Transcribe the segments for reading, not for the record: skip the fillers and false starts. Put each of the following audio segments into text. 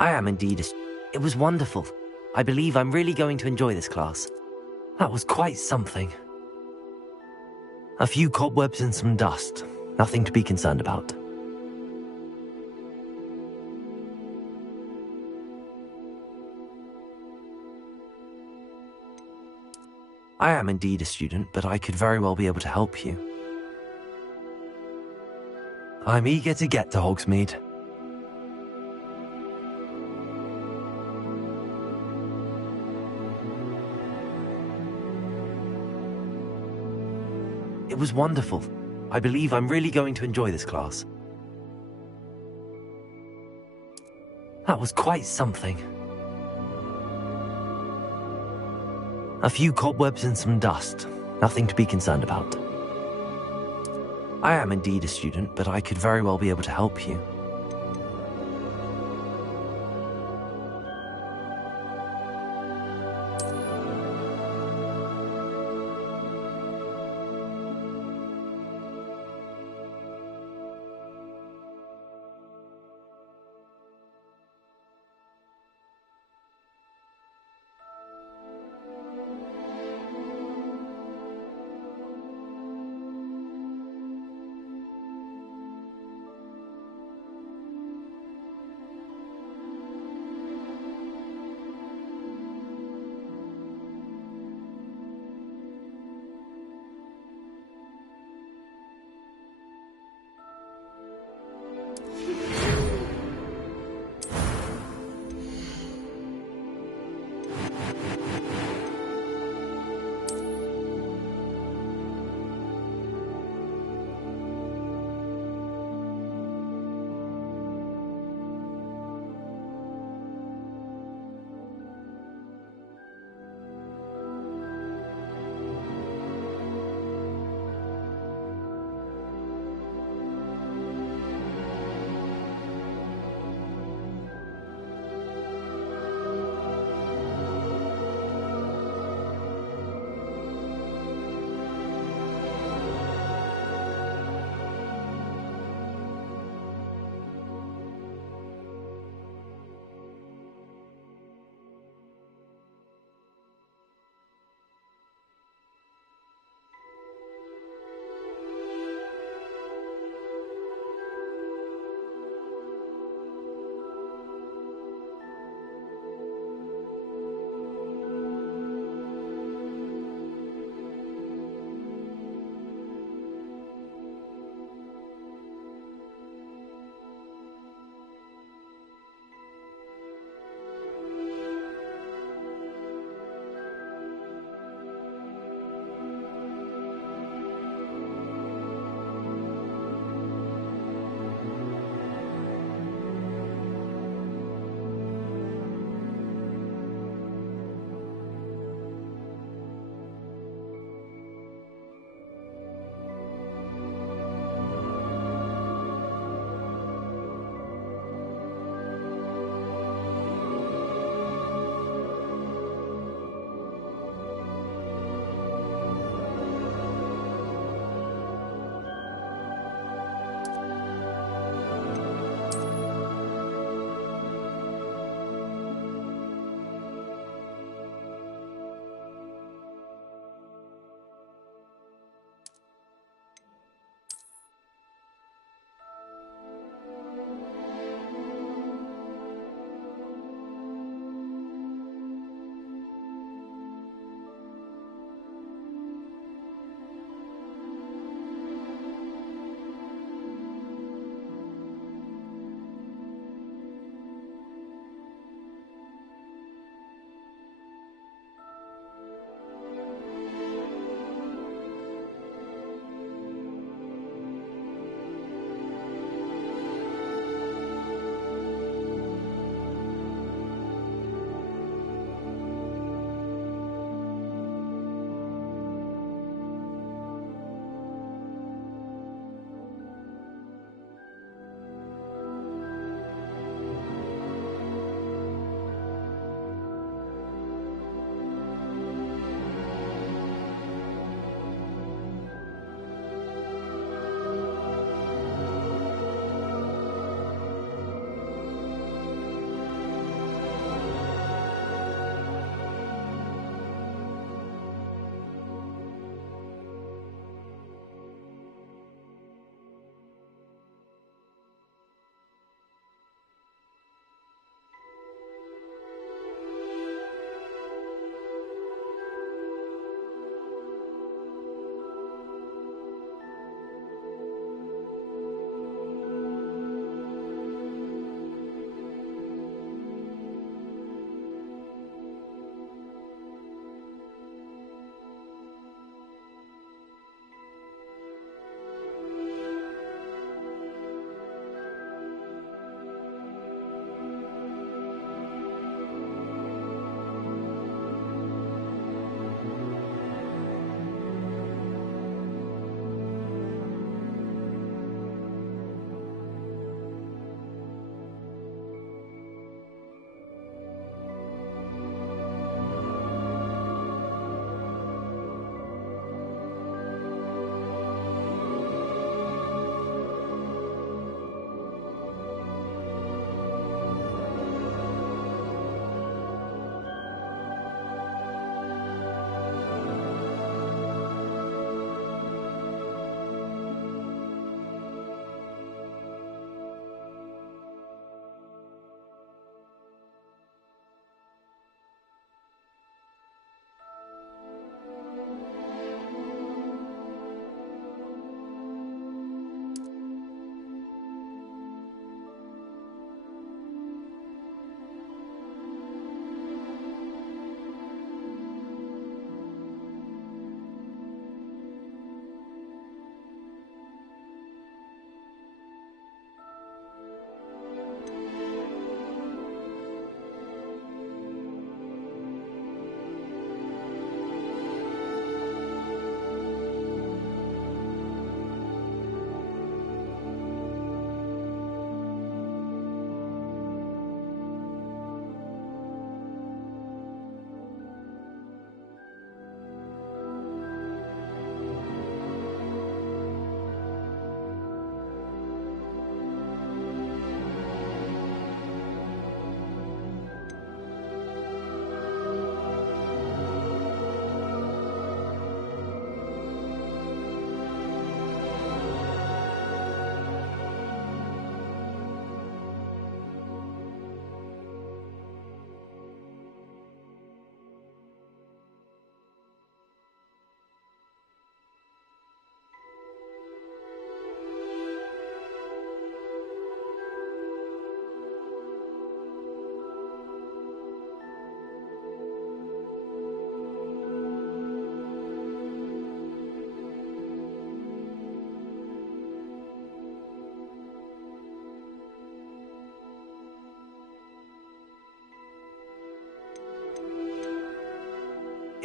I am indeed. It was wonderful. I believe I'm really going to enjoy this class. That was quite something. A few cobwebs and some dust. Nothing to be concerned about. I am indeed a student, but I could very well be able to help you. I'm eager to get to Hogsmeade. It was wonderful. I believe I'm really going to enjoy this class. That was quite something. A few cobwebs and some dust. Nothing to be concerned about. I am indeed a student, but I could very well be able to help you.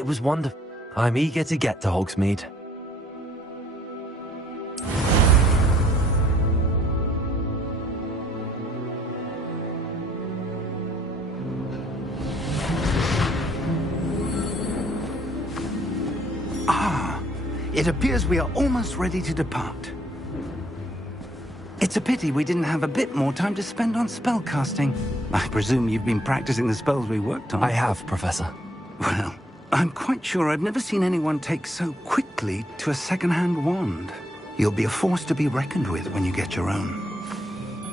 It was wonderful. I'm eager to get to Hogsmeade. It appears we are almost ready to depart. It's a pity we didn't have a bit more time to spend on spellcasting. I presume you've been practicing the spells we worked on. I have, Professor. Well, I'm quite sure I've never seen anyone take so quickly to a second-hand wand. You'll be a force to be reckoned with when you get your own.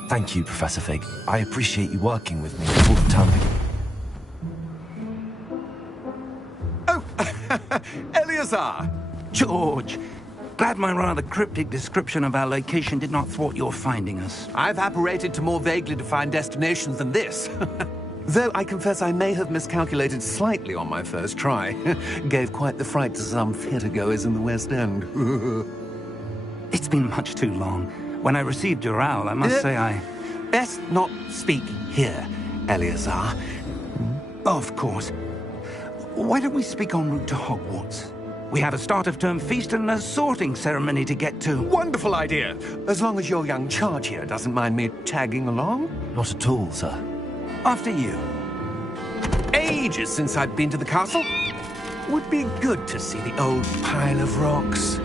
Thank you, Professor Fig. I appreciate you working with me all the time. Oh, Eleazar! George, glad my rather cryptic description of our location did not thwart your finding us. I've apparated to more vaguely defined destinations than this. Though I confess I may have miscalculated slightly on my first try. Gave quite the fright to some theatre-goers in the West End. It's been much too long. When I received your owl, I must say I... Best not speak here, Eleazar. Of course. Why don't we speak en route to Hogwarts? We have a start-of-term feast and a sorting ceremony to get to. Wonderful idea! As long as your young charge here doesn't mind me tagging along. Not at all, sir. After you. Ages since I've been to the castle. Would be good to see the old pile of rocks.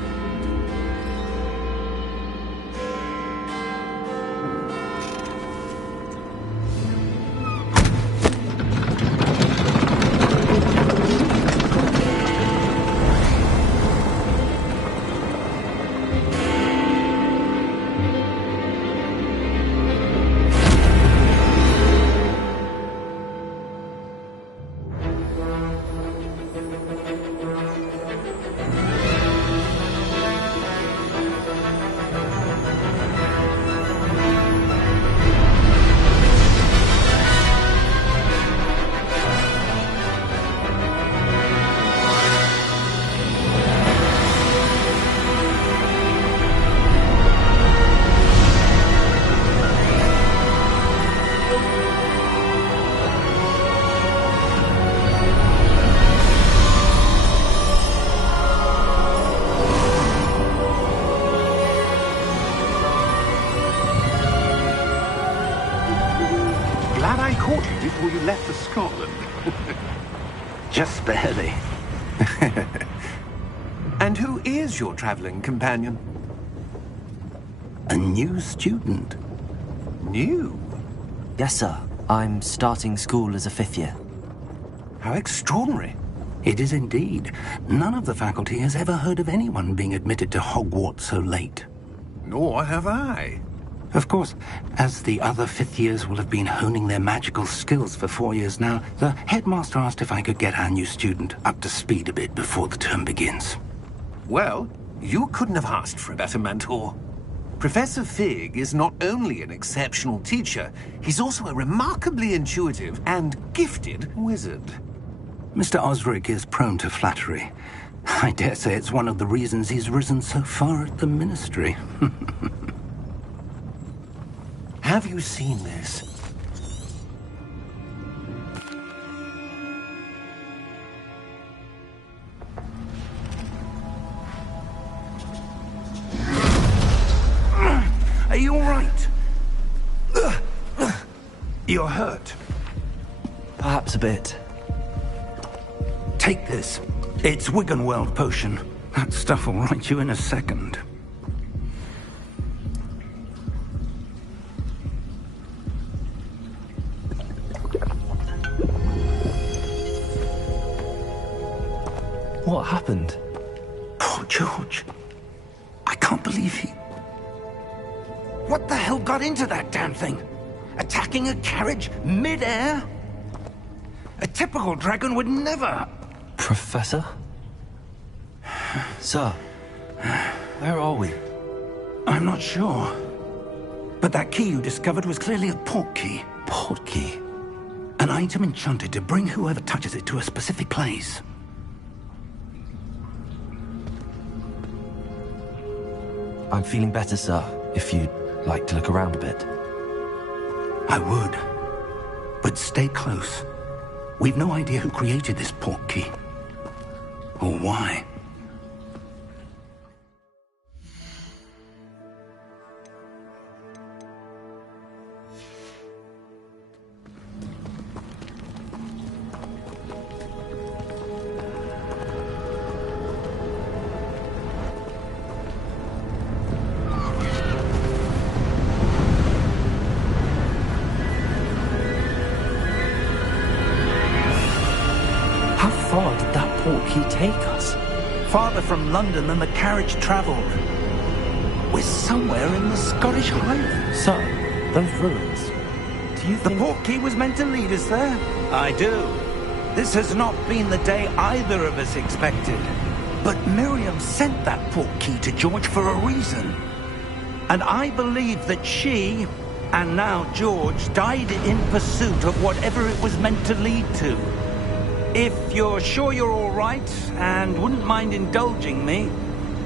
Before you left for Scotland. Just barely. And who is your traveling companion? A new student. New? Yes, sir. I'm starting school as a 5th year. How extraordinary. It is indeed. None of the faculty has ever heard of anyone being admitted to Hogwarts so late. Nor have I. Of course, as the other 5th years will have been honing their magical skills for 4 years now, the headmaster asked if I could get our new student up to speed a bit before the term begins. Well, you couldn't have asked for a better mentor. Professor Fig is not only an exceptional teacher, he's also a remarkably intuitive and gifted wizard. Mr. Osric is prone to flattery. I dare say it's one of the reasons he's risen so far at the ministry. Have you seen this? Are you all right? You're hurt. Perhaps a bit. Take this. It's Wiggenweld potion. That stuff will right you in a second. What happened? Poor George. I can't believe he... What the hell got into that damn thing? Attacking a carriage mid-air? A typical dragon would never... Professor? Sir, where are we? I'm not sure. But that key you discovered was clearly a portkey. Portkey? An item enchanted to bring whoever touches it to a specific place. I'm feeling better, sir, if you'd like to look around a bit. I would. But stay close. We've no idea who created this portkey. Or why? How far did that portkey take us? Farther from London than the carriage travelled. We're somewhere in the Scottish Highlands. Sir, those ruins. Do you The think... portkey was meant to lead us there? I do. This has not been the day either of us expected. But Miriam sent that portkey to George for a reason. And I believe that she, and now George, died in pursuit of whatever it was meant to lead to. If you're sure you're all right, and wouldn't mind indulging me,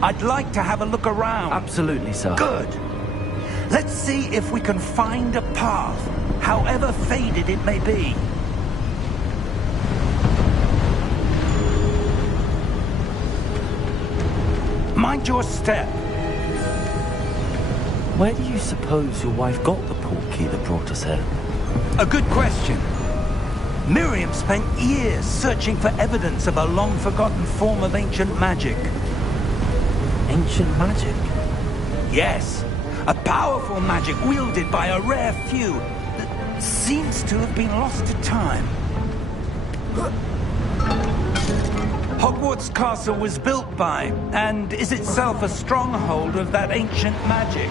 I'd like to have a look around. Absolutely, sir. Good. Let's see if we can find a path, however faded it may be. Mind your step. Where do you suppose your wife got the portkey that brought us here? A good question. Miriam spent years searching for evidence of a long-forgotten form of ancient magic. Ancient magic? Yes, a powerful magic wielded by a rare few that seems to have been lost to time. Hogwarts Castle was built by, and is itself a stronghold of that ancient magic.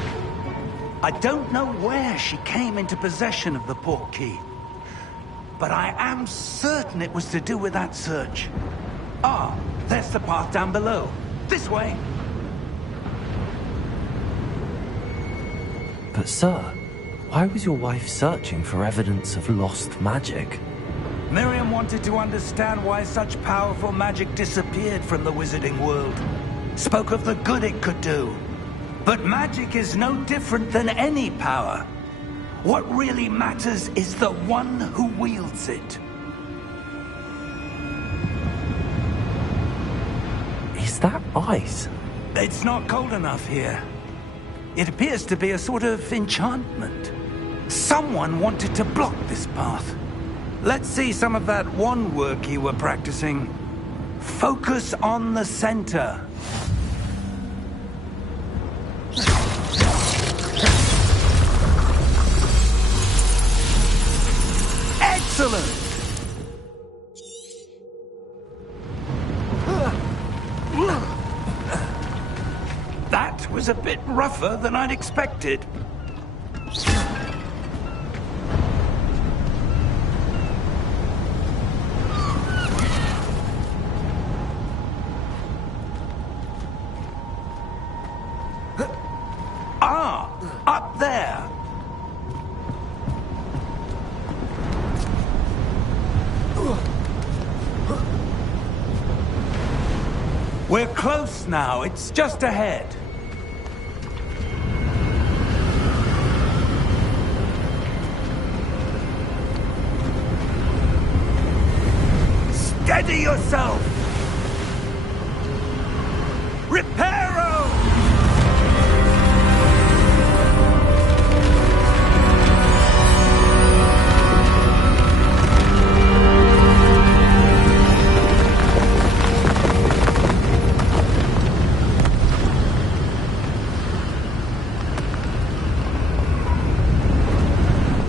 I don't know where she came into possession of the portkey, but I am certain it was to do with that search. Ah, there's the path down below. This way. But sir, why was your wife searching for evidence of lost magic? Miriam wanted to understand why such powerful magic disappeared from the wizarding world. Spoke of the good it could do. But magic is no different than any power. What really matters is the one who wields it. Is that ice? It's not cold enough here. It appears to be a sort of enchantment. Someone wanted to block this path. Let's see some of that wand work you were practicing. Focus on the center. Excellent! That was a bit rougher than I'd expected. Ah, up there. We're close now. It's just ahead. Steady yourself! Reparo!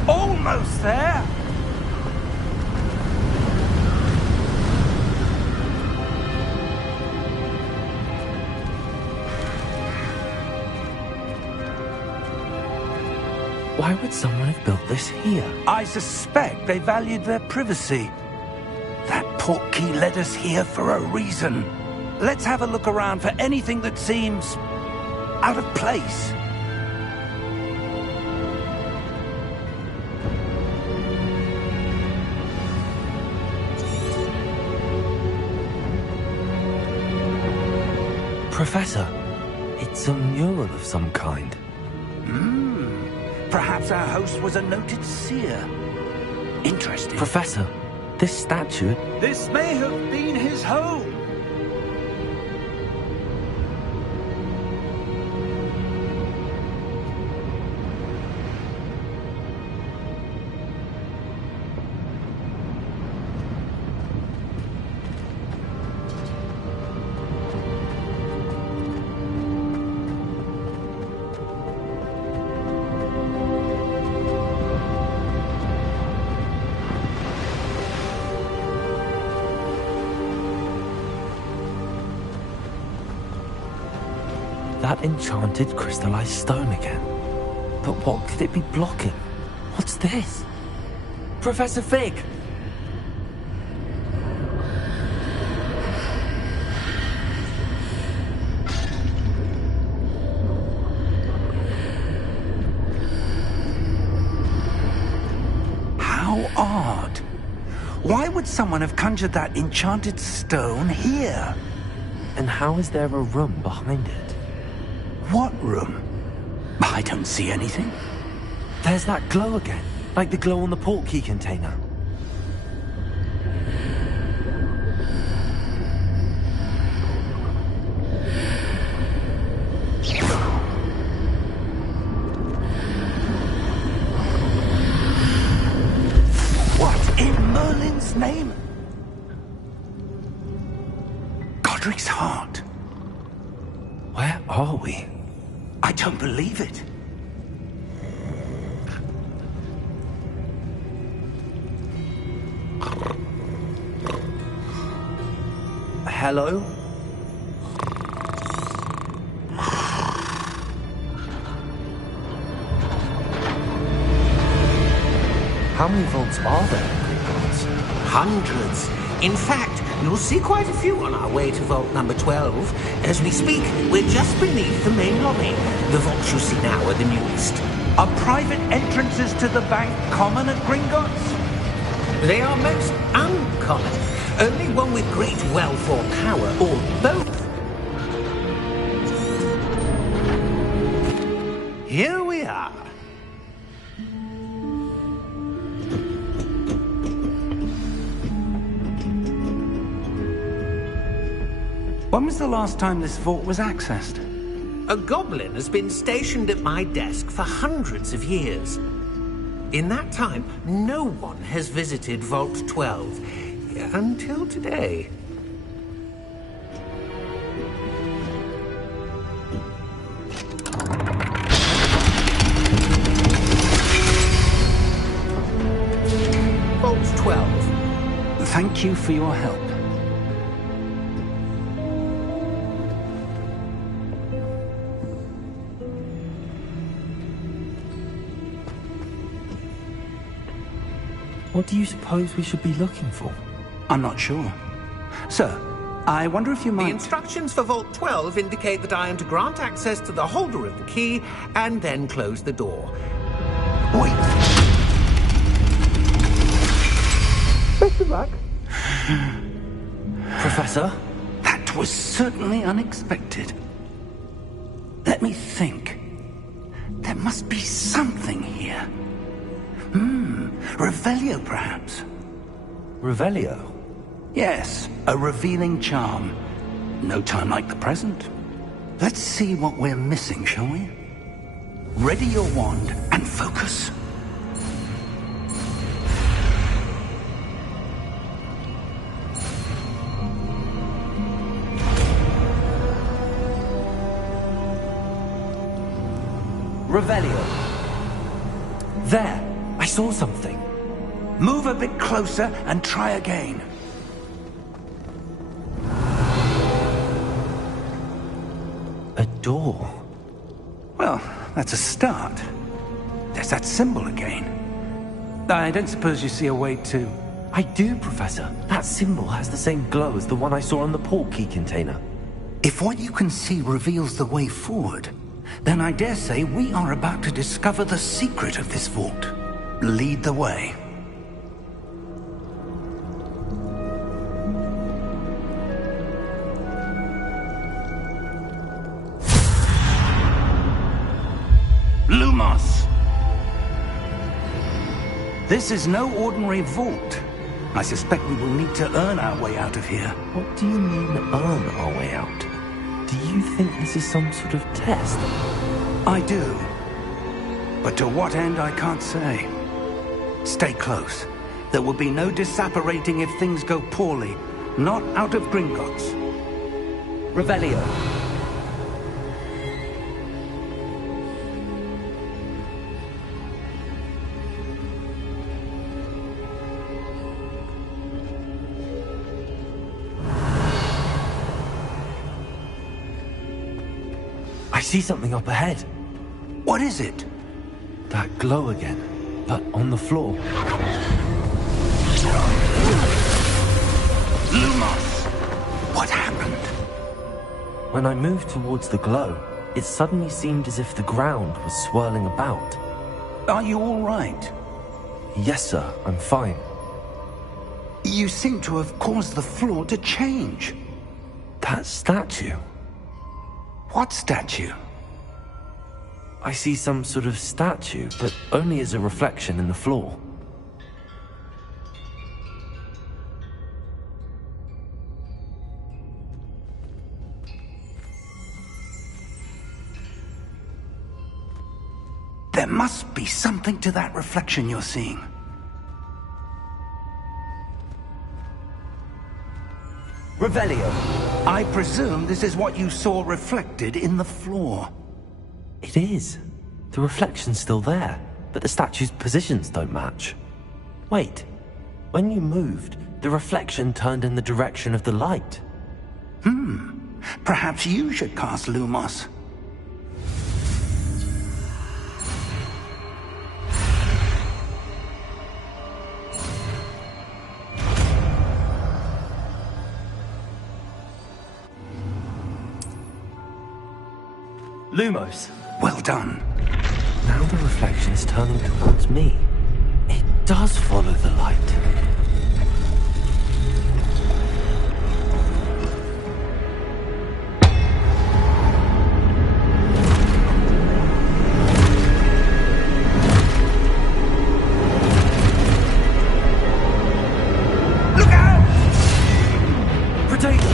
Almost there! Why would someone have built this here? I suspect they valued their privacy. That portkey led us here for a reason. Let's have a look around for anything that seems out of place. Professor, it's a mural of some kind. Perhaps our host was a noted seer. Interesting. Professor, this statue... This may have been his home. That enchanted crystallized stone again. But what could it be blocking? What's this? Professor Fig! How odd. Why would someone have conjured that enchanted stone here? And how is there a room behind it? What room? I don't see anything. There's that glow again, like the glow on the portkey container. What in Merlin's name? Godric's heart. Where are we? I don't believe it. Hello? How many vaults are there in Hogwarts? Hundreds. In fact, you'll see quite a few on our way to vault number 12. As we speak, we're just beneath the main lobby. The vaults you see now are the newest. Are private entrances to the bank common at Gringotts? They are most uncommon. Only one with great wealth or power, or both. Here we are. When was the last time this vault was accessed? A goblin has been stationed at my desk for hundreds of years. In that time, no one has visited Vault 12. Until today. Vault 12. Thank you for your help. What do you suppose we should be looking for? I'm not sure. Sir, I wonder if you might... The instructions for Vault 12 indicate that I am to grant access to the holder of the key and then close the door. Wait! Best of luck. Professor? That was certainly unexpected. Let me think. There must be something here. Revelio, perhaps? Revelio? Yes, a revealing charm. No time like the present. Let's see what we're missing, shall we? Ready your wand and focus. Revelio. There! I saw something. Move a bit closer and try again. A door. Well, that's a start. There's that symbol again. I don't suppose you see a way to... I do, Professor. That symbol has the same glow as the one I saw on the portkey container. If what you can see reveals the way forward, then I dare say we are about to discover the secret of this vault. Lead the way. Lumos! This is no ordinary vault. I suspect we will need to earn our way out of here. What do you mean, earn our way out? Do you think this is some sort of test? I do. But to what end, I can't say. Stay close. There will be no disapparating if things go poorly. Not out of Gringotts. Revelio. I see something up ahead. What is it? That glow again, but on the floor. Lumos! What happened? When I moved towards the glow, it suddenly seemed as if the ground was swirling about. Are you all right? Yes, sir, I'm fine. You seem to have caused the floor to change. That statue. What statue? I see some sort of statue, but only as a reflection in the floor. There must be something to that reflection you're seeing. Revelio, I presume this is what you saw reflected in the floor. It is. The reflection's still there, but the statue's positions don't match. Wait, when you moved, the reflection turned in the direction of the light. Perhaps you should cast Lumos. Lumos. Well done. Now the reflection is turning towards me. It does follow the light. Look out! Potato!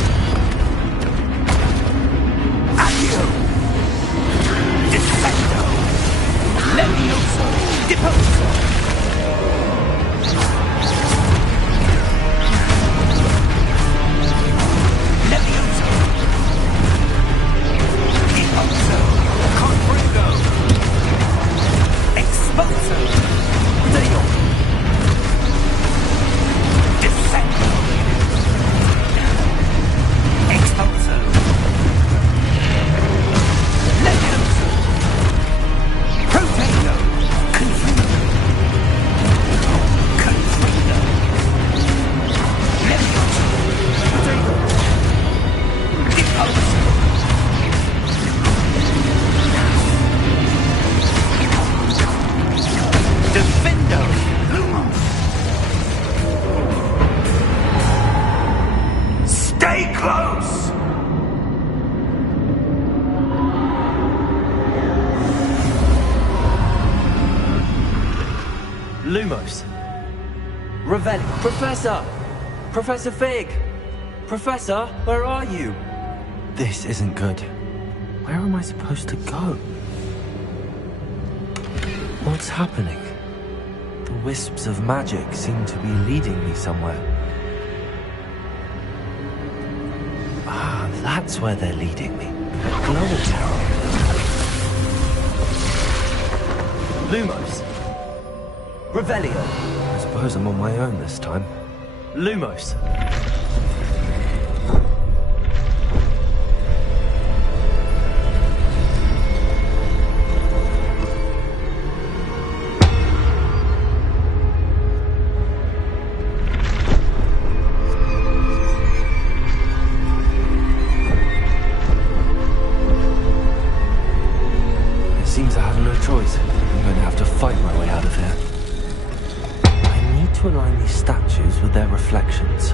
Accio! Defecto! Levioso! Deposo! Levioso! Deposo! Confringo! Exposo! Potato! Defecto! Exposo! Levioso! Protego! Confringo! Confringo! Levioso! Potato! Deposo! Defendo! Lumos! Stay close! Lumos. Revelio. Professor! Professor Fig! Professor, where are you? This isn't good. Where am I supposed to go? What's happening? The wisps of magic seem to be leading me somewhere. Ah, that's where they're leading me. A glowing tower. Lumos. Revelio. I suppose I'm on my own this time. Lumos. It seems I have no choice. I'm going to have to fight my way out of here. I need to align these statues with their reflections.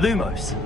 Lumos.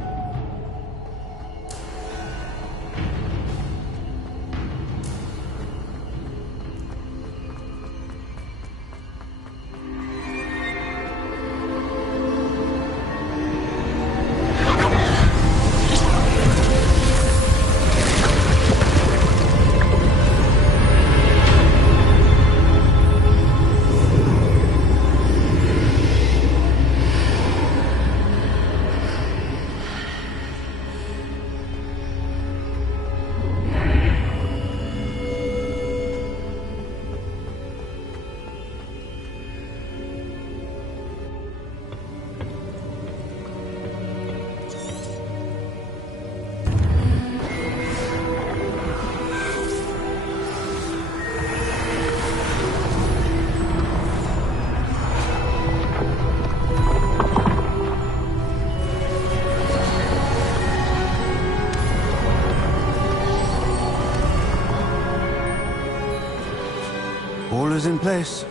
All is in place.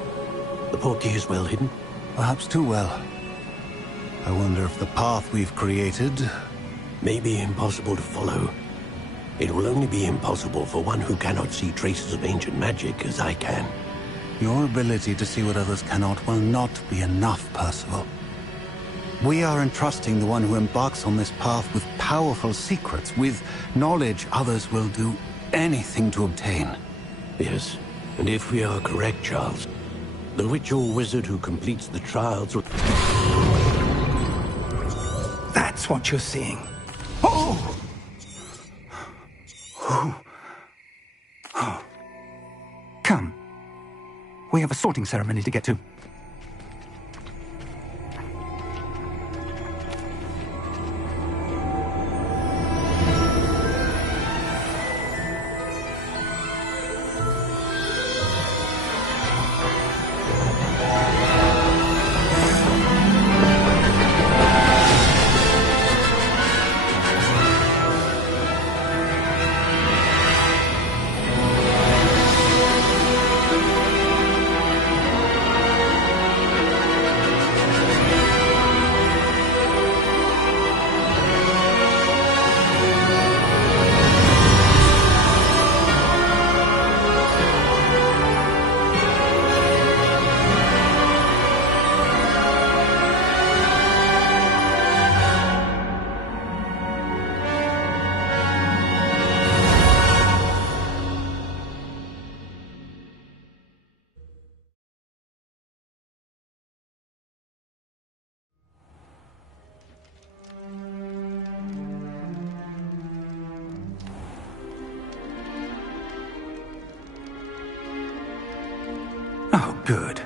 The portkey is well hidden. Perhaps too well. I wonder if the path we've created... May be impossible to follow. It will only be impossible for one who cannot see traces of ancient magic as I can. Your ability to see what others cannot will not be enough, Percival. We are entrusting the one who embarks on this path with powerful secrets, with knowledge others will do anything to obtain. Yes, and if we are correct, Charles, the witch or wizard who completes the trials will... That's what you're seeing. Oh! Oh. Come. We have a sorting ceremony to get to. Oh, good.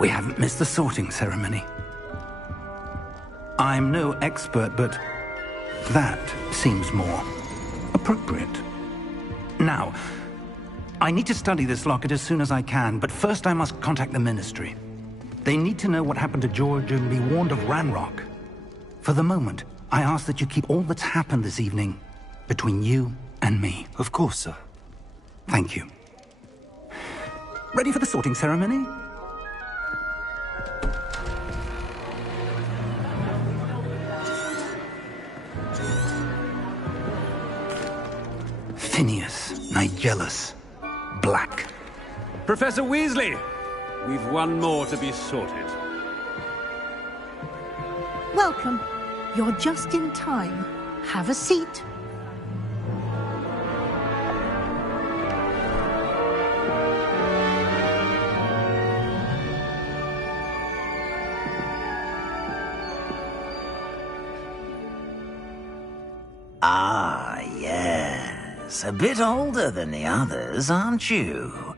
We haven't missed the sorting ceremony. I'm no expert, but that seems more appropriate. Now, I need to study this locket as soon as I can, but first I must contact the Ministry. They need to know what happened to George and be warned of Ranrock. For the moment, I ask that you keep all that's happened this evening between you and me. Of course, sir. Thank you. Ready for the sorting ceremony? Phineas, Nigellus, Black. Professor Weasley, we've one more to be sorted. Welcome. You're just in time. Have a seat. Ah, yes. A bit older than the others, aren't you?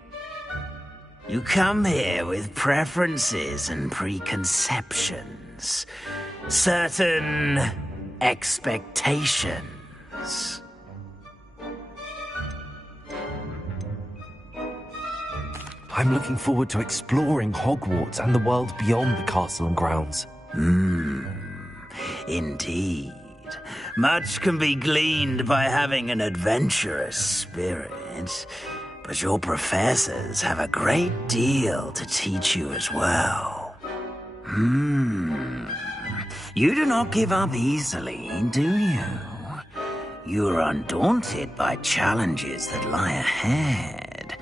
You come here with preferences and preconceptions. Certain expectations. I'm looking forward to exploring Hogwarts and the world beyond the castle and grounds. Indeed. Much can be gleaned by having an adventurous spirit, but your professors have a great deal to teach you as well. You do not give up easily, do you? You are undaunted by challenges that lie ahead.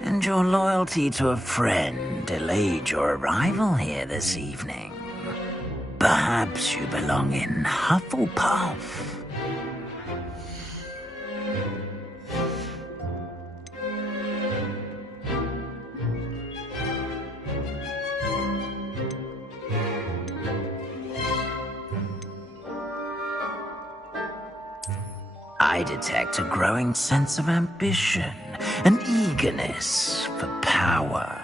And your loyalty to a friend delayed your arrival here this evening. Perhaps you belong in Hufflepuff. I detect a growing sense of ambition, an eagerness for power.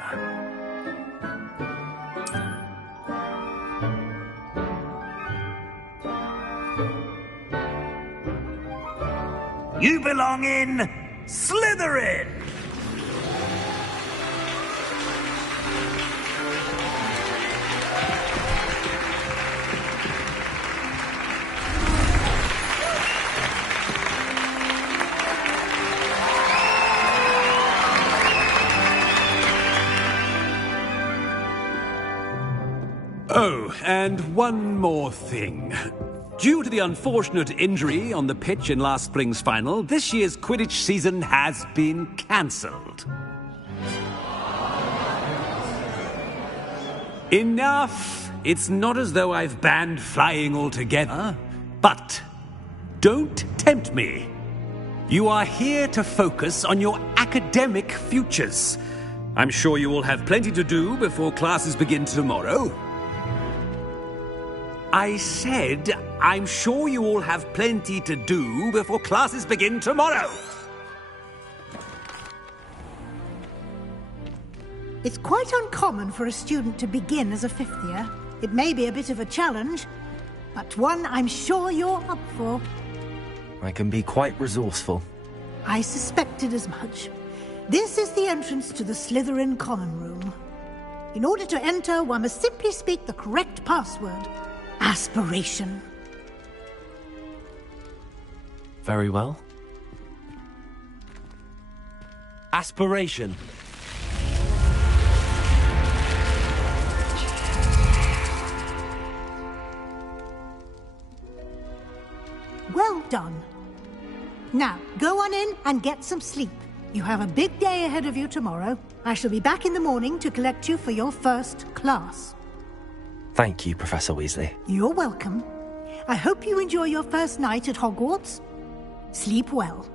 You belong in Slytherin! Oh, and one more thing. Due to the unfortunate injury on the pitch in last spring's final, this year's Quidditch season has been cancelled. Enough! It's not as though I've banned flying altogether. But don't tempt me. You are here to focus on your academic futures. I'm sure you will have plenty to do before classes begin tomorrow. I said, I'm sure you all have plenty to do before classes begin tomorrow. It's quite uncommon for a student to begin as a fifth year. It may be a bit of a challenge, but one I'm sure you're up for. I can be quite resourceful. I suspected as much. This is the entrance to the Slytherin Common Room. In order to enter, one must simply speak the correct password. Aspiration. Very well. Aspiration. Well done. Now, go on in and get some sleep. You have a big day ahead of you tomorrow. I shall be back in the morning to collect you for your first class. Thank you, Professor Weasley. You're welcome. I hope you enjoy your first night at Hogwarts. Sleep well.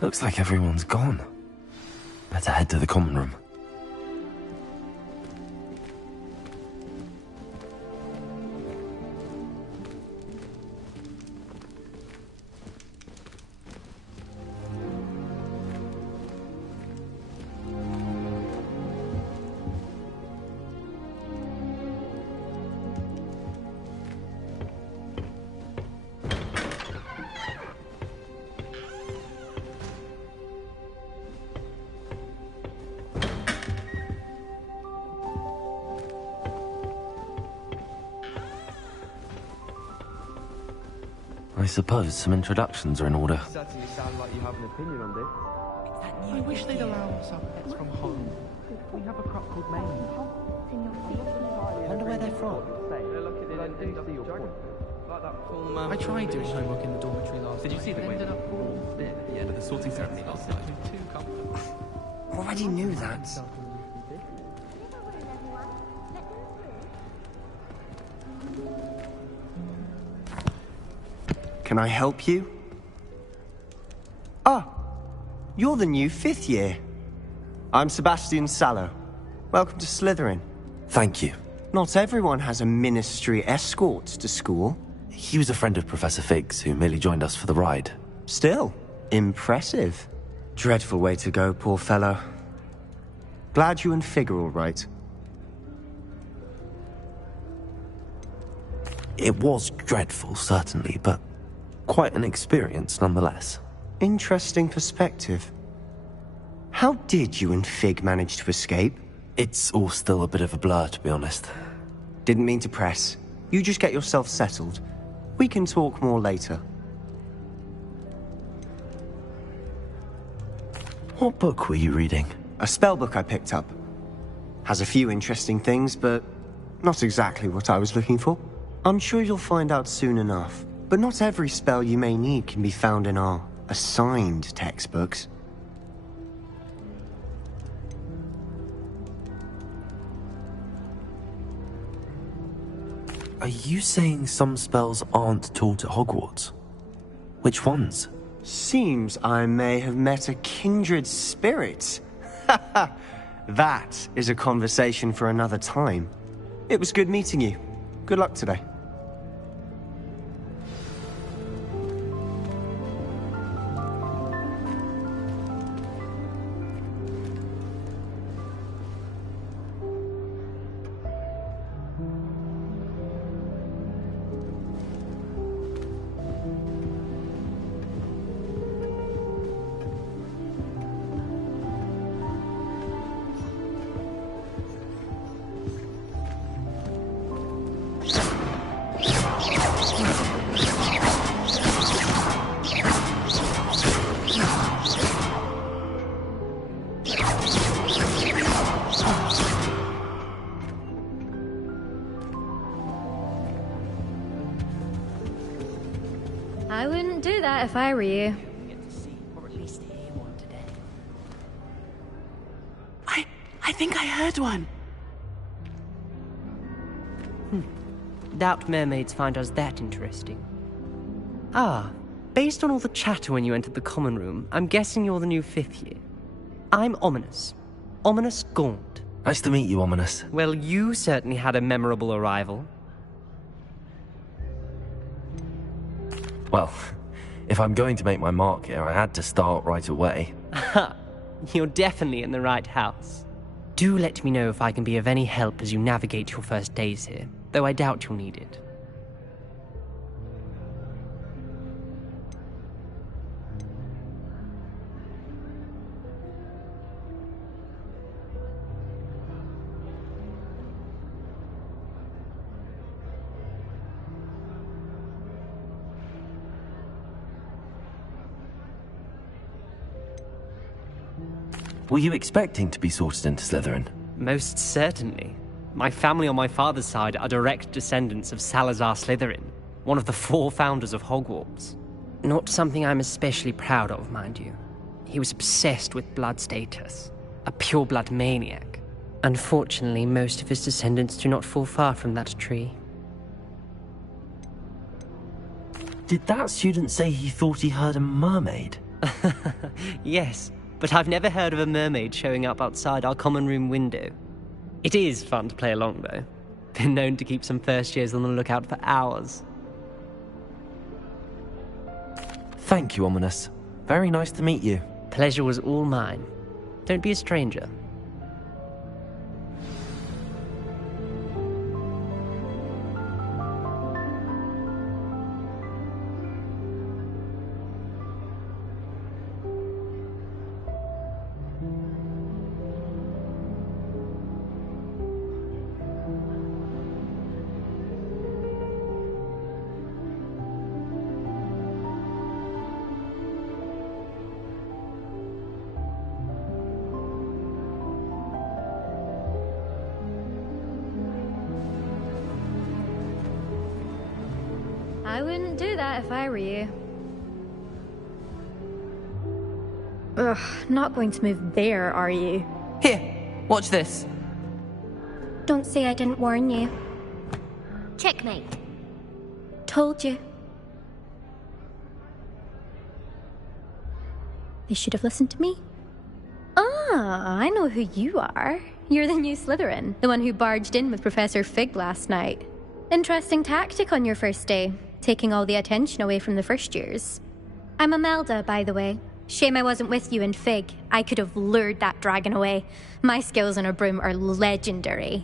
Looks like everyone's gone. Better head to the common room. I suppose some introductions are in order. Certainly sound like you have an opinion on this. I wish they'd allow some pets from home. We have a crop called Maine. I wonder where they're from. I tried doing homework in the dormitory last night. Did you see the ended up all at the end of the sorting ceremony last night? Already knew that. Can I help you? Ah, you're the new fifth year. I'm Sebastian Sallow. Welcome to Slytherin. Thank you. Not everyone has a ministry escort to school. He was a friend of Professor Fig's who merely joined us for the ride. Still, impressive. Dreadful way to go, poor fellow. Glad you and Fig are all right. It was dreadful, certainly, but quite an experience nonetheless. Interesting perspective. How did you and Fig manage to escape? It's all still a bit of a blur, to be honest. Didn't mean to press. You just get yourself settled. We can talk more later. What book were you reading? A spell book I picked up. Has a few interesting things, but not exactly what I was looking for. I'm sure you'll find out soon enough. But not every spell you may need can be found in our assigned textbooks. Are you saying some spells aren't taught at Hogwarts? Which ones? Seems I may have met a kindred spirit. That is a conversation for another time. It was good meeting you. Good luck today. I wouldn't do that if I were you. I think I heard one. Doubt mermaids find us that interesting. Ah, based on all the chatter when you entered the common room, I'm guessing you're the new 5th year. I'm Ominous. Ominous Gaunt. Nice to meet you, Ominous. Well, you certainly had a memorable arrival. Well, if I'm going to make my mark here, I had to start right away. Ha! You're definitely in the right house. Do let me know if I can be of any help as you navigate your first days here, though I doubt you'll need it. Were you expecting to be sorted into Slytherin? Most certainly. My family on my father's side are direct descendants of Salazar Slytherin, one of the 4 founders of Hogwarts. Not something I'm especially proud of, mind you. He was obsessed with blood status, a pure-blood maniac. Unfortunately, most of his descendants do not fall far from that tree. Did that student say he thought he heard a mermaid? Yes, but I've never heard of a mermaid showing up outside our common room window. It is fun to play along, though. Been known to keep some first years on the lookout for hours. Thank you, Ominous. Very nice to meet you. Pleasure was all mine. Don't be a stranger. I wouldn't do that if I were you. Ugh, not going to move there, are you? Here, watch this. Don't say I didn't warn you. Checkmate. Told you. They should have listened to me. Ah, I know who you are. You're the new Slytherin, the one who barged in with Professor Fig last night. Interesting tactic on your first day, taking all the attention away from the first years. I'm Imelda, by the way. Shame I wasn't with you in Fig. I could have lured that dragon away. My skills on a broom are legendary.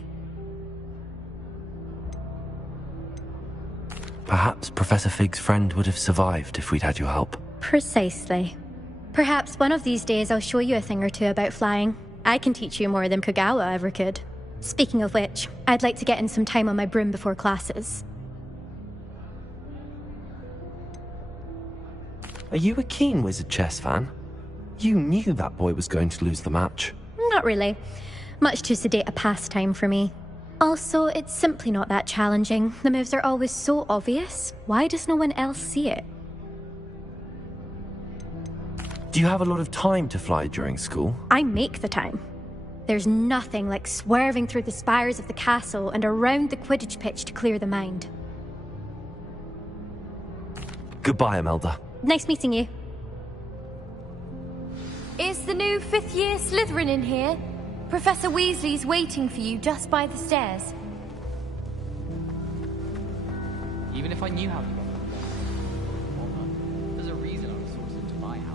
Perhaps Professor Fig's friend would have survived if we'd had your help. Precisely. Perhaps one of these days I'll show you a thing or two about flying. I can teach you more than Kogawa ever could. Speaking of which, I'd like to get in some time on my broom before classes. Are you a keen Wizard chess fan? You knew that boy was going to lose the match. Not really. Much too sedate a pastime for me. Also, it's simply not that challenging. The moves are always so obvious. Why does no one else see it? Do you have a lot of time to fly during school? I make the time. There's nothing like swerving through the spires of the castle and around the Quidditch pitch to clear the mind. Goodbye, Imelda. Nice meeting you. Is the new 5th year Slytherin in here? Professor Weasley's waiting for you just by the stairs. Even if I knew how to get there, there's a reason I was forced into my house.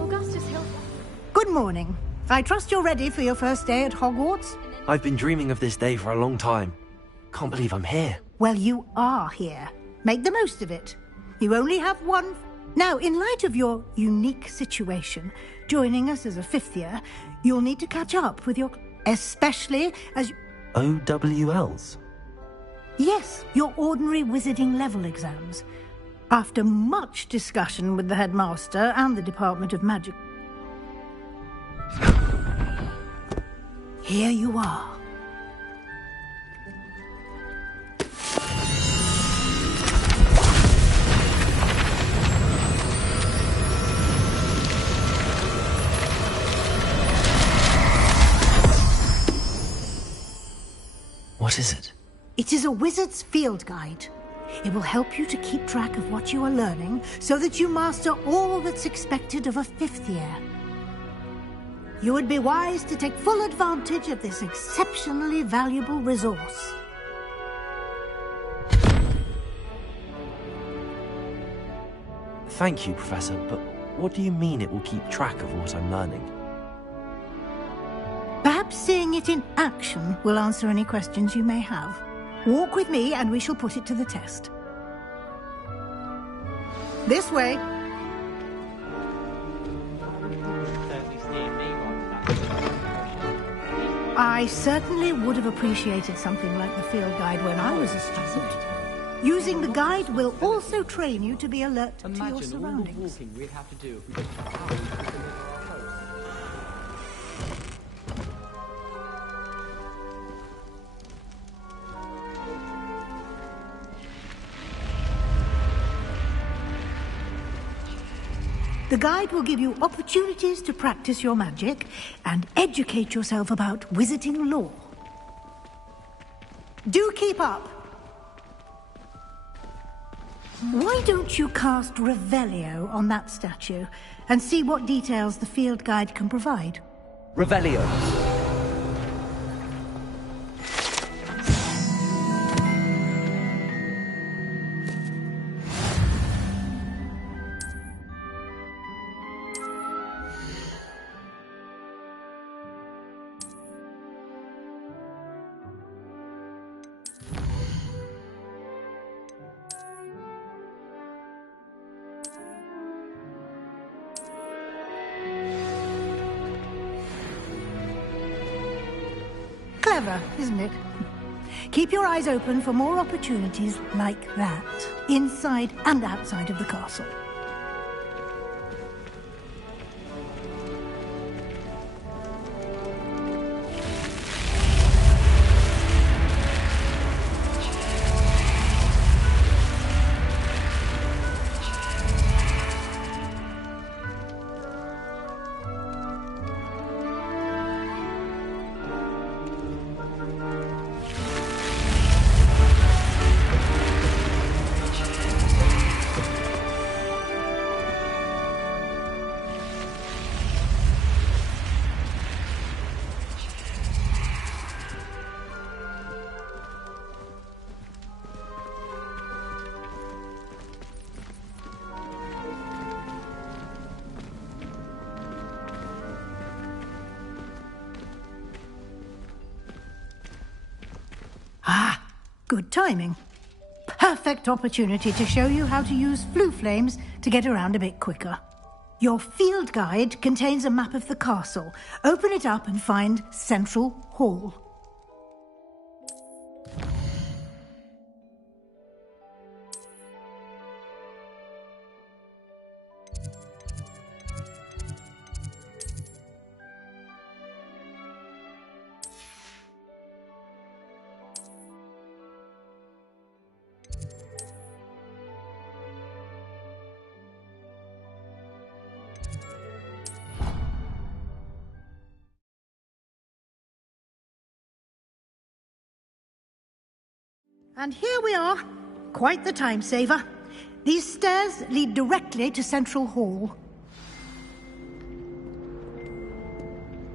Augustus Hill. Good morning. I trust you're ready for your first day at Hogwarts? I've been dreaming of this day for a long time. Can't believe I'm here. Well, you are here. Make the most of it. You only have one. Now, in light of your unique situation, joining us as a 5th year, you'll need to catch up with your... especially as... OWLs? Yes, your ordinary wizarding level exams. After much discussion with the headmaster and the Department of Magic... Here you are. What is it? It is a wizard's field guide. It will help you to keep track of what you are learning so that you master all that's expected of a 5th year. You would be wise to take full advantage of this exceptionally valuable resource. Thank you, Professor, but what do you mean it will keep track of what I'm learning? Perhaps seeing it in action will answer any questions you may have. Walk with me and we shall put it to the test. This way. I certainly would have appreciated something like the field guide when I was a student. Using the guide will also train you to be alert to your surroundings. Imagine all the walking we'd have to do if we took hours to deliver our post. The guide will give you opportunities to practice your magic and educate yourself about wizarding lore. Do keep up! Why don't you cast Revelio on that statue and see what details the field guide can provide? Revelio. Clever, isn't it? Keep your eyes open for more opportunities like that, inside and outside of the castle. Good timing. Perfect opportunity to show you how to use flue flames to get around a bit quicker. Your field guide contains a map of the castle. Open it up and find Central Hall. And here we are. Quite the time saver. These stairs lead directly to Central Hall.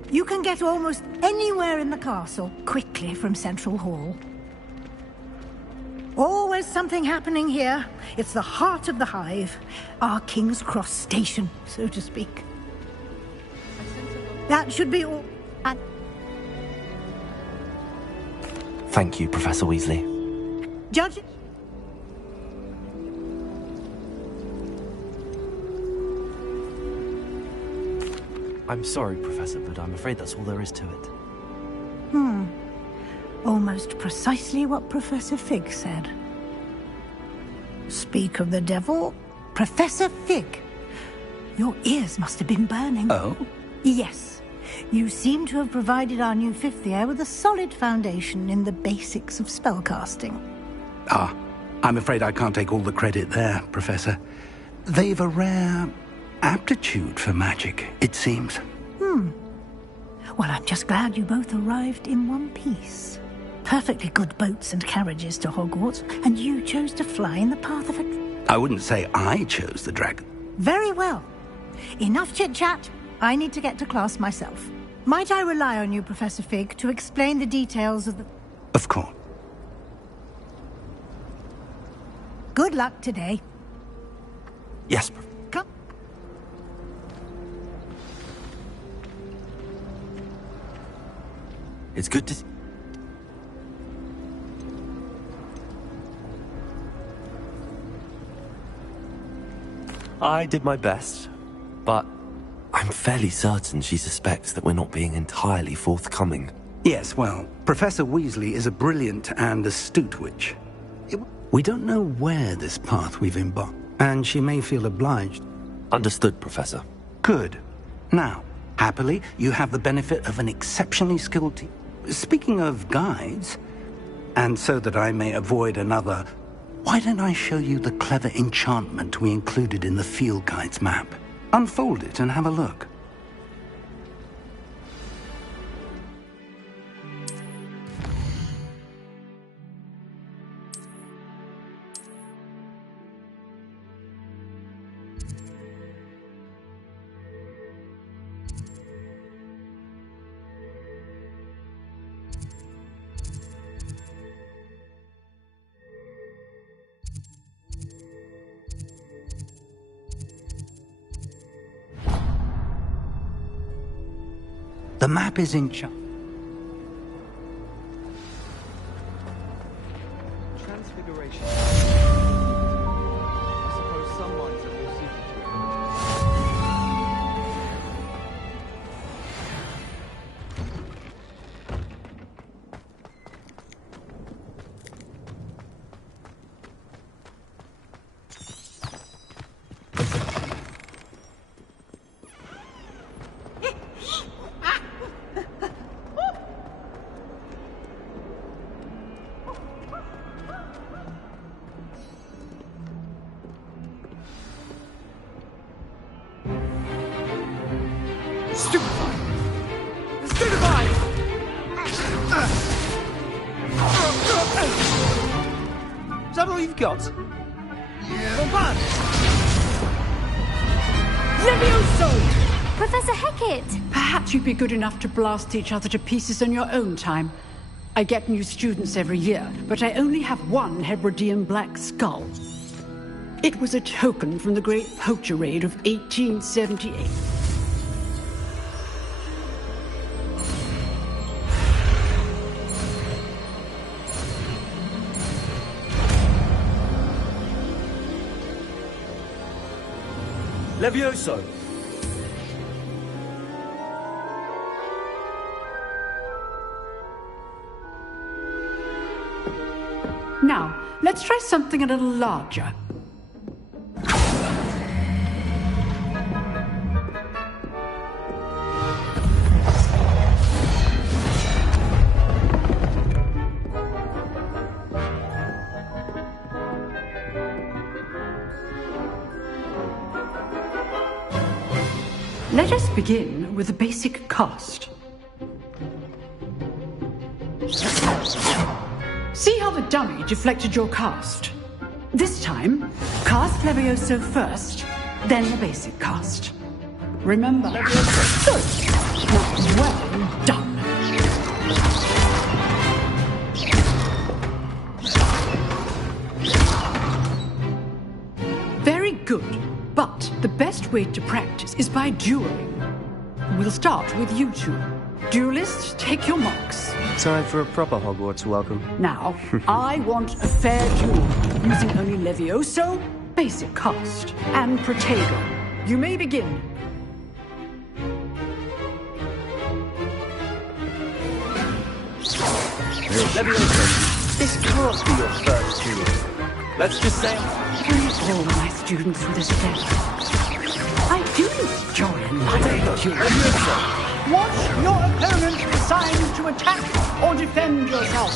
You can get almost anywhere in the castle quickly from Central Hall. Always something happening here. It's the heart of the hive. Our King's Cross station, so to speak. That should be all. Thank you, Professor Weasley. Judge... I'm sorry, Professor, but I'm afraid that's all there is to it. Almost precisely what Professor Fig said. Speak of the devil, Professor Fig. Your ears must have been burning. Oh? Yes. You seem to have provided our new fifth year with a solid foundation in the basics of spellcasting. Ah, I'm afraid I can't take all the credit there, Professor. They've a rare aptitude for magic, it seems. Well, I'm just glad you both arrived in one piece. Perfectly good boats and carriages to Hogwarts, and you chose to fly in the path of a... I wouldn't say I chose the dragon. Very well. Enough chit-chat. I need to get to class myself. Might I rely on you, Professor Fig, to explain the details of the... Of course. Good luck today. Yes, Professor. Come. It's good to... I did my best, but I'm fairly certain she suspects that we're not being entirely forthcoming. Yes, well, Professor Weasley is a brilliant and astute witch. We don't know where this path we've embarked, and she may feel obliged. Understood, Professor. Good. Now, happily, you have the benefit of an exceptionally skilled team. Speaking of guides, and so that I may avoid another, why don't I show you the clever enchantment we included in the field guide's map? Unfold it and have a look. The map is in Transfiguration. I suppose some minds are more suited to it. Is that all you've got? Yeah. Levioso! Professor Hecat! Perhaps you'd be good enough to blast each other to pieces on your own time. I get new students every year, but I only have one Hebridean black skull. It was a token from the Great Poacher Raid of 1878. Levioso! Now, let's try something a little larger. Let us begin with the basic cast. See how the dummy deflected your cast? This time, cast Levioso first, then the basic cast. Remember, Levioso. Good. Now, well done. Very good. But the best way to practice is by dueling. We'll start with you two. Duelists, take your marks. Time for a proper Hogwarts welcome. Now, I want a fair duel, using only Levioso, basic cast, and Protego. You may begin. Levioso, this can't be your first duel. Let's just say... Bring all my students through this again. I do enjoy a live duel. Watch your opponent decide to attack or defend yourself.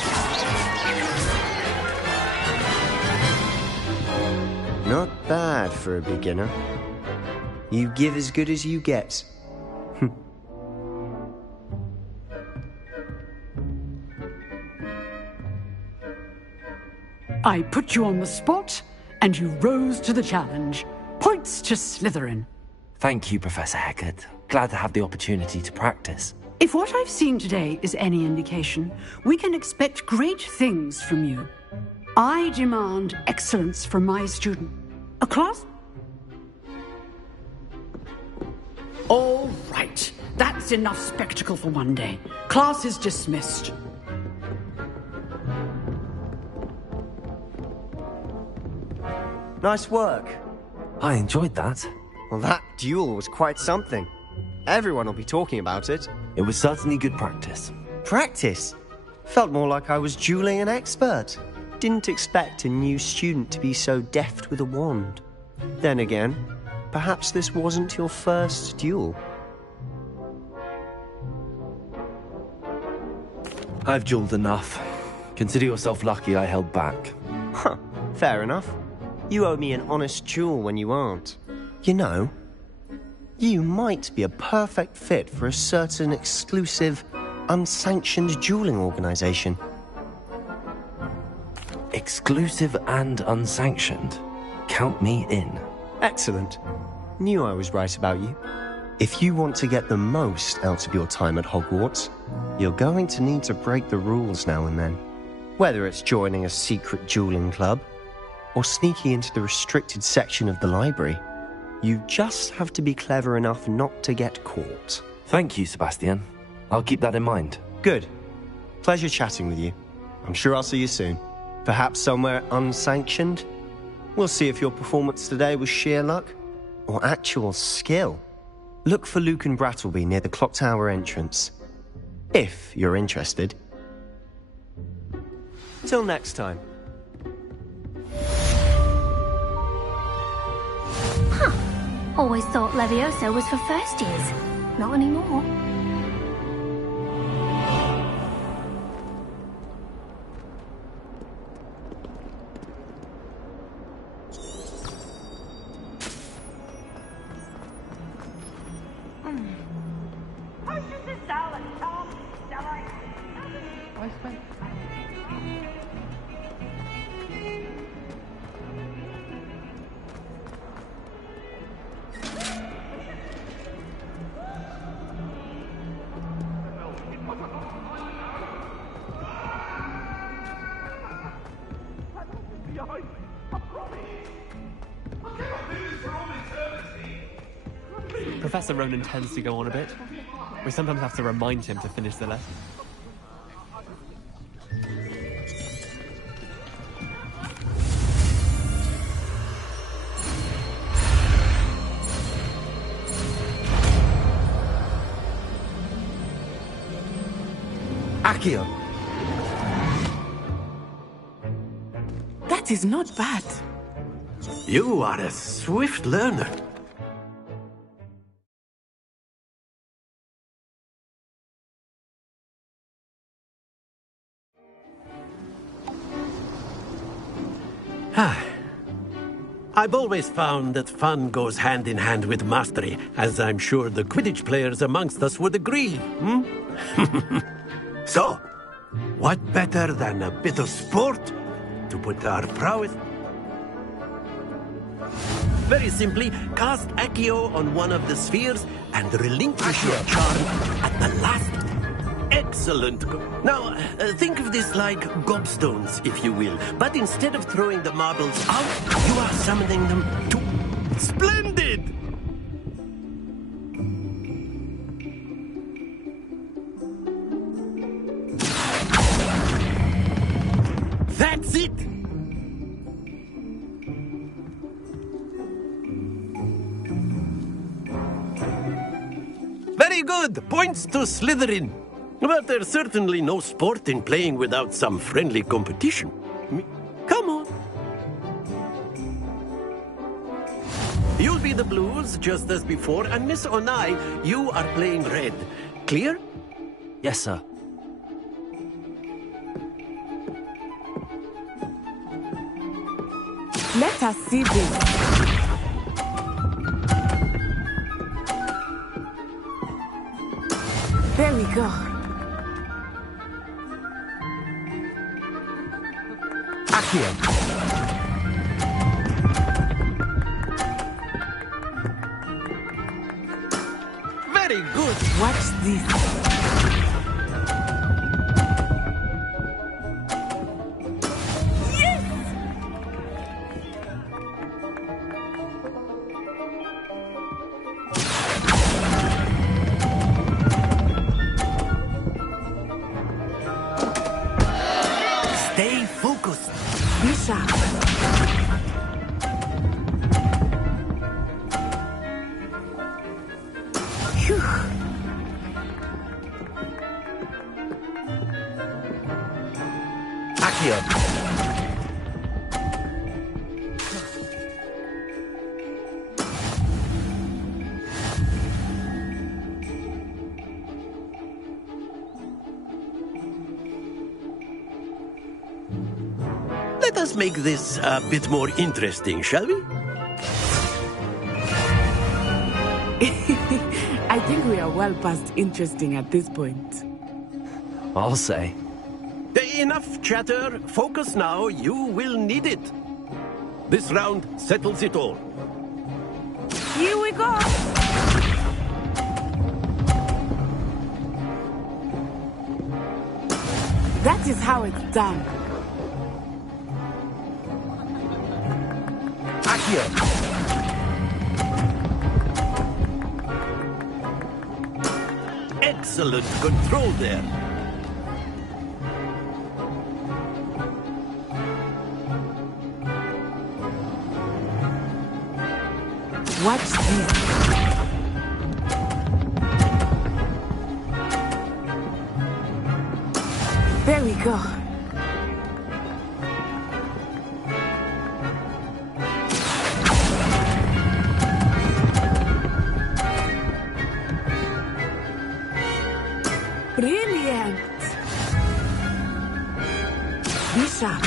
Not bad for a beginner. You give as good as you get. I put you on the spot, and you rose to the challenge. Points to Slytherin. Thank you, Professor Hecat. Glad to have the opportunity to practice. If what I've seen today is any indication, we can expect great things from you. I demand excellence from my student. A class? All right. That's enough spectacle for one day. Class is dismissed. Nice work. I enjoyed that. Well, that duel was quite something. Everyone will be talking about it. It was certainly good practice. Practice? Felt more like I was dueling an expert. Didn't expect a new student to be so deft with a wand. Then again, perhaps this wasn't your first duel. I've dueled enough. Consider yourself lucky I held back. Huh, fair enough. You owe me an honest duel when you aren't. You know, you might be a perfect fit for a certain exclusive, unsanctioned dueling organization. Exclusive and unsanctioned? Count me in. Excellent. Knew I was right about you. If you want to get the most out of your time at Hogwarts, you're going to need to break the rules now and then. Whether it's joining a secret dueling club, or sneaking into the restricted section of the library, you just have to be clever enough not to get caught. Thank you, Sebastian. I'll keep that in mind. Good. Pleasure chatting with you. I'm sure I'll see you soon. Perhaps somewhere unsanctioned? We'll see if your performance today was sheer luck or actual skill. Look for Luke and Brattleby near the clock tower entrance. If you're interested. Till next time. Huh. Always thought Levioso was for first years. Not anymore. Professor Ronan tends to go on a bit. We sometimes have to remind him to finish the lesson. Accio. That is not bad. You are a swift learner. I've always found that fun goes hand in hand with mastery, as I'm sure the Quidditch players amongst us would agree. So, what better than a bit of sport to put our prowess? Very simply, cast Accio on one of the spheres and relinquish your charm at the last. Excellent. Now, think of this like gobstones, if you will. But instead of throwing the marbles out, you are summoning them to... Splendid! That's it! Very good! Points to Slytherin. But there's certainly no sport in playing without some friendly competition. Come on. You'll be the Blues, just as before, and Miss Onai, you are playing Red. Clear? Yes, sir. Let us see this. There we go. Accio. Very good. Watch this. Yes! Stay focused. Be sharp. Phew. Accio. Let us make this a bit more interesting, shall we? I think we are well past interesting at this point. I'll say. Enough chatter. Focus now. You will need it. This round settles it all. Here we go. That is how it's done. Accio. Excellent control there. Watch this. There we go. Brilliant. Be sharp.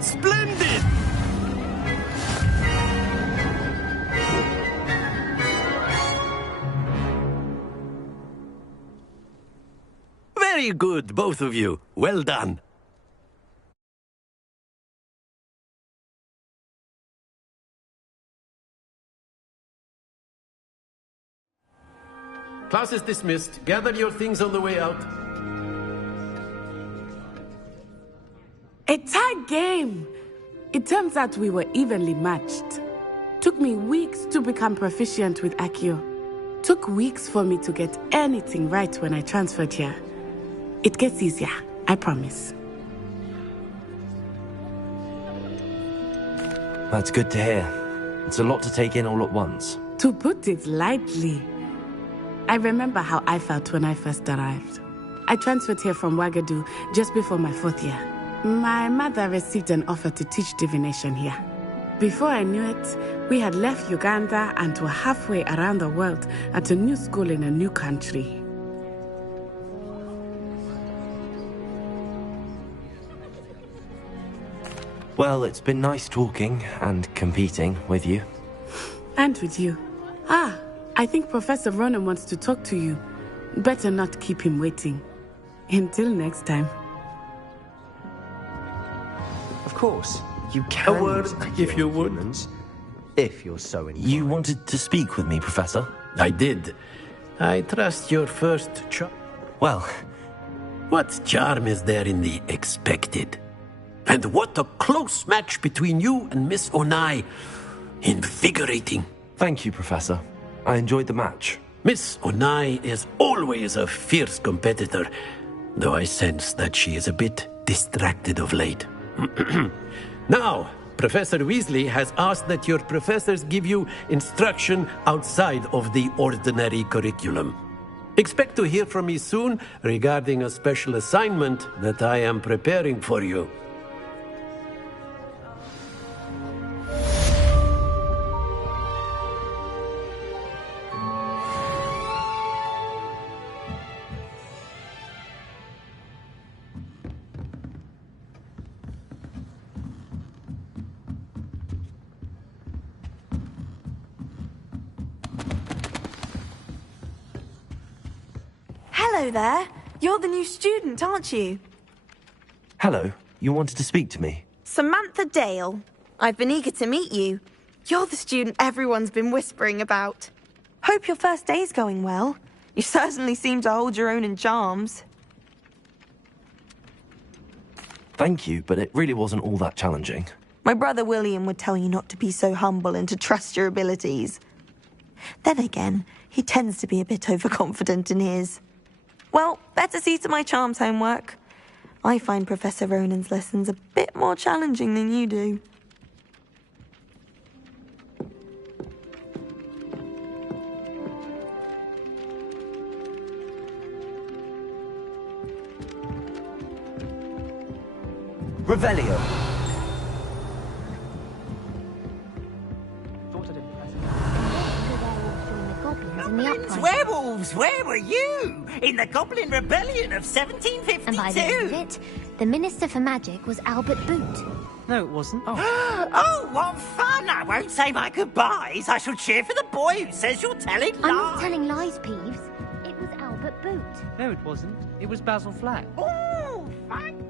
Splendid! Very good, both of you. Well done. Class is dismissed. Gather your things on the way out. A tight game. It turns out we were evenly matched. Took me weeks to become proficient with Accio. Took weeks for me to get anything right when I transferred here. It gets easier, I promise. That's good to hear. It's a lot to take in all at once. To put it lightly, I remember how I felt when I first arrived. I transferred here from Wagadu just before my 4th year. My mother received an offer to teach divination here. Before I knew it, we had left Uganda and were halfway around the world at a new school in a new country. Well, it's been nice talking and competing with you. And with you. I think Professor Ronan wants to talk to you. Better not keep him waiting. Until next time. Of course, you can. A word, if you would. Humans, if you're so inclined. You wanted to speak with me, Professor? I did. I trust your first charm. Well, what charm is there in the expected? And what a close match between you and Miss Onai. Invigorating. Thank you, Professor. I enjoyed the match. Miss Onai is always a fierce competitor, though I sense that she is a bit distracted of late. Now, Professor Weasley has asked that your professors give you instruction outside of the ordinary curriculum. Expect to hear from me soon regarding a special assignment that I am preparing for you. Hello there. You're the new student, aren't you? Hello, you wanted to speak to me? Samantha Dale. I've been eager to meet you. You're the student everyone's been whispering about. Hope your first day's going well. You certainly seem to hold your own in charms. Thank you, but it really wasn't all that challenging. My brother William would tell you not to be so humble and to trust your abilities. Then again, he tends to be a bit overconfident in his. Well, better see to my charms homework. I find Professor Ronan's lessons a bit more challenging than you do. Revelio. Werewolves, where were you? In the Goblin Rebellion of 1752? And by the end of it, the Minister for Magic was Albert Boot. No, it wasn't. Oh, what fun! I won't say my goodbyes. I shall cheer for the boy who says you're telling lies. I'm not telling lies, Peeves. It was Albert Boot. No, it wasn't. It was Basil Flack. Oh, fine.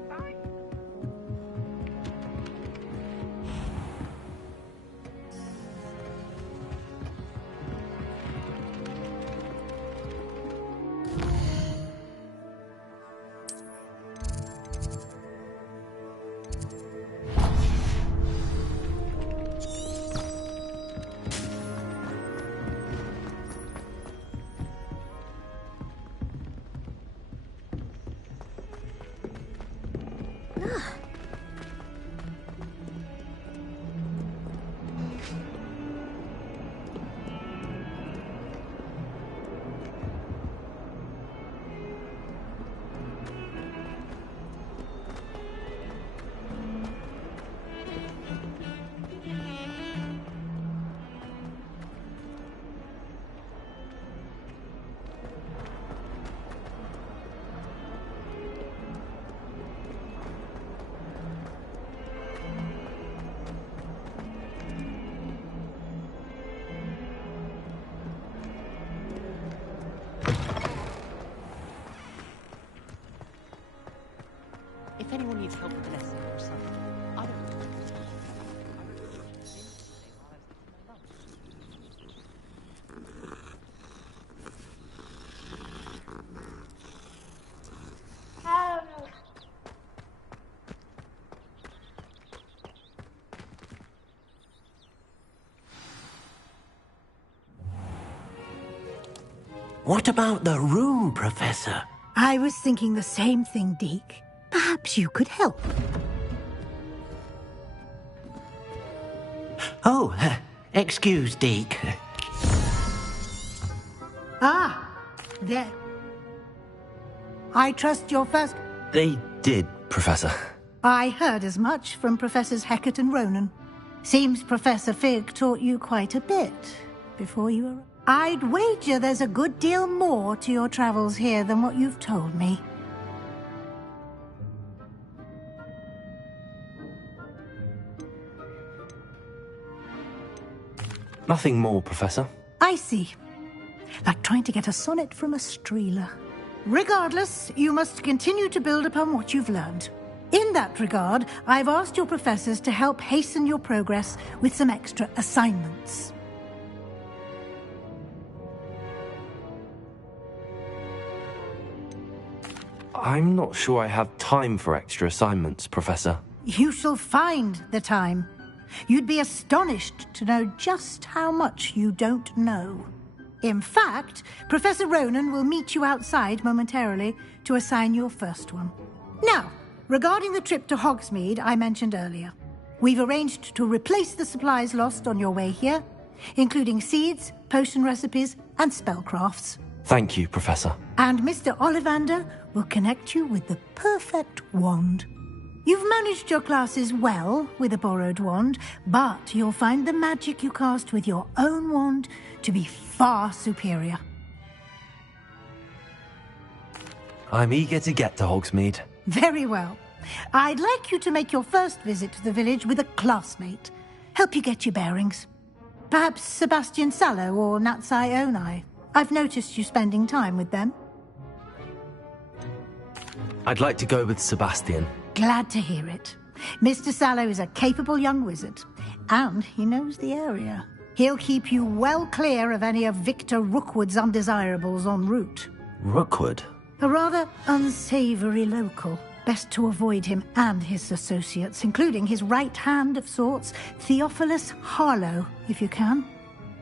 If anyone needs help with the lesson or something, I don't know. What about the room, Professor? I was thinking the same thing, Deke. Perhaps you could help. Oh, excuse, Deke. Ah, there. I trust your first... They did, Professor. I heard as much from Professors Hecat and Ronan. Seems Professor Fig taught you quite a bit before you arrived. I'd wager there's a good deal more to your travels here than what you've told me. Nothing more, Professor. I see. Like trying to get a sonnet from a streeler. Regardless, you must continue to build upon what you've learned. In that regard, I've asked your professors to help hasten your progress with some extra assignments. I'm not sure I have time for extra assignments, Professor. You shall find the time. You'd be astonished to know just how much you don't know. In fact, Professor Ronan will meet you outside momentarily to assign your first one. Now, regarding the trip to Hogsmeade I mentioned earlier, we've arranged to replace the supplies lost on your way here, including seeds, potion recipes, and spellcrafts. Thank you, Professor. And Mr. Ollivander will connect you with the perfect wand. You've managed your classes well with a borrowed wand, but you'll find the magic you cast with your own wand to be far superior. I'm eager to get to Hogsmeade. Very well. I'd like you to make your first visit to the village with a classmate. Help you get your bearings. Perhaps Sebastian Sallow or Natsai Onai. I've noticed you spending time with them. I'd like to go with Sebastian. Glad to hear it. Mr. Sallow is a capable young wizard, and he knows the area. He'll keep you well clear of any of Victor Rookwood's undesirables en route. Rookwood? A rather unsavory local. Best to avoid him and his associates, including his right hand of sorts, Theophilus Harlow, if you can.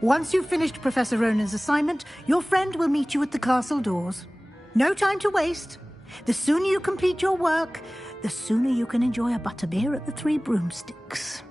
Once you've finished Professor Ronan's assignment, your friend will meet you at the castle doors. No time to waste. The sooner you complete your work, the sooner you can enjoy a butterbeer at the Three Broomsticks.